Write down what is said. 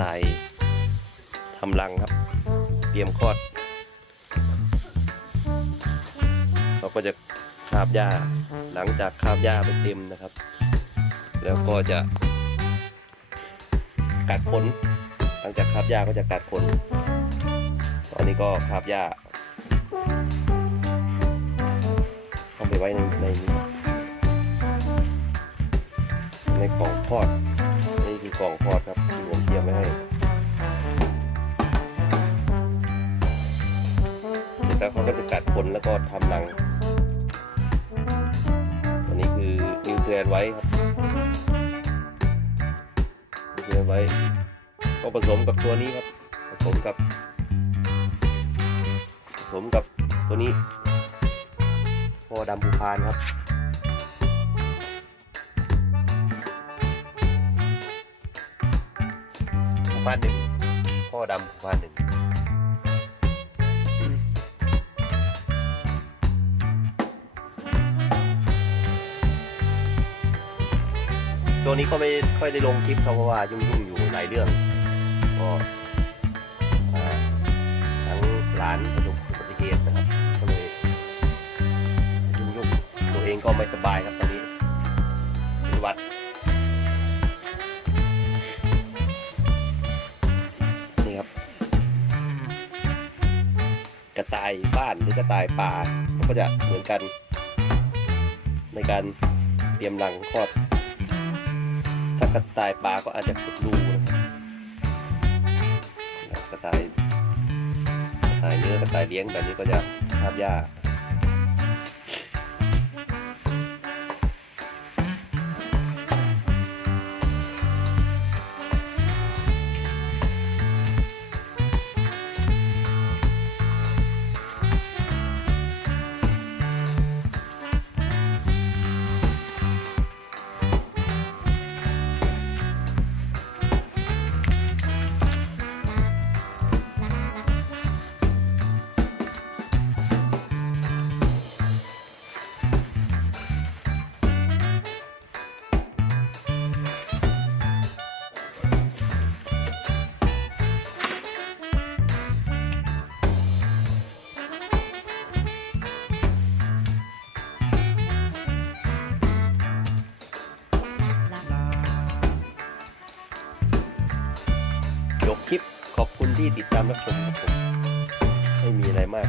ต่ายทำรังครับ เตรียมคลอด เราก็จะคาบหญ้าหลังจากคาบหญ้าไปเต็มนะครับ แล้วก็จะ กัดขนหลังจากคาบหญ้าก็จะกัดขนตอนนี้ก็คาบหญ้าเอาไปไว้ในในในกล่องทอดนี่คือกล่องทอดครับ ก็จะกัดขนแล้วก็ทำรัง อันนี้คือนิวเคลียร์ไว้ครับนิวเคลียร์ไว้ ก็ผสมกับตัวนี้ครับ ผสมกับ ผสมกับตัวนี้พ่อดำภูพานครับภูพานหนึ่งพ่อดำภูพานหนึ่ง ตัวนี้ก็ไม่ค่อยได้ลงคลิปครับเพราะว่ายุ่งๆอยู่หลายเรื่อง ก็ทั้งหลานประสบอุบัติเหตุนะครับก็เลยยุ่งๆตัวเองก็ไม่สบายครับตอนนี้เป็นวัดนี่ครับกระต่ายบ้านหรือกระต่ายป่ามันก็จะเหมือนกัน ในการเตรียมรังคลอด กระต่ายป่าก็อาจจะขุดรูนะครับกระต่ายกระต่ายเนื้อกระต่ายเลี้ยงแบบนี้ก็จะคาบหญ้า จบคลิปขอบคุณที่ติดตามรับชมครับผมไม่มีอะไรมาก